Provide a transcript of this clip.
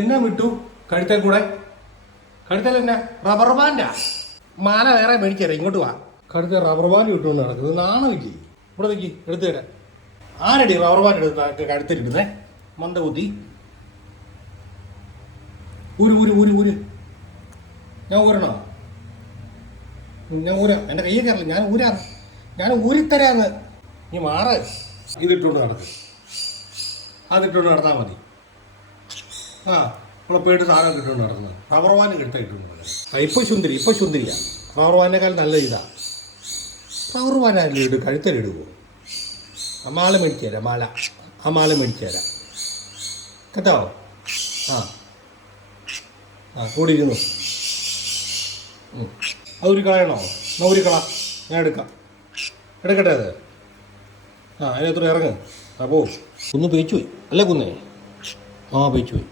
എന്നാ വിട്ടു കഴുത്തെ കൂടെ? കഴുത്തൽ എന്നാ റബ്ബർ ബാൻഡാ? മാല വേറെ മേടിച്ചേരാ, ഇങ്ങോട്ട് വാ. കഴുത്തെ റബ്ബർ ബാൻഡ് ഇട്ടുകൊണ്ട് നടക്കുന്നത് നാണമില്ലേ? ഇവിടെ നിൽക്കി, എടുത്തു തരാം. ആരടി റബ്ബർ ബാൻഡ് എടുത്ത് കഴുത്തിലിടുന്നേ? മന്ദബുദ്ധി. ഊര് ഊര് ഊര് ഊര്. ഞാൻ ഊരണോ? ഞാൻ ഊരാം. എൻ്റെ കയ്യിൽ കയറില്ല, ഞാൻ ഊരിത്തരാന്ന്. നീ മാറ്. ഇതിട്ടുകൊണ്ട് നടക്കും, അതിട്ടുകൊണ്ട് നടന്നാൽ മതി. ആ ഇവിടെ പോയിട്ട് സാധനം കിട്ടുകൊണ്ട് നടന്നത് റബ്ബർ ബാൻഡ് കിട്ടാൻ ഇട്ടുകൊണ്ട് നടക്കുന്നത്. ഇപ്പോൾ സുന്ദരിയാ. റബ്ബർ ബാൻഡിനേക്കാൾ നല്ല ഇതാ. റബ്ബർ ബാൻഡ് ഇട്ട് കഴുത്തലിടുവോ? ആ മാല മേടിച്ചു തരാം, ആ മാല മേടിച്ചു തരാം കേട്ടോ. കൂടി ഇരുന്നു. അതൊരു കളയണോ? എന്നാ ഒരു കള, ഞാൻ എടുക്കട്ടെ അത്. അതിനകത്തോട്ട് ഇറങ്ങ്. പോ. കുന്ന് പേച്ചു പോയി അല്ലേ? കുന്നേ പേച്ചു പോയി.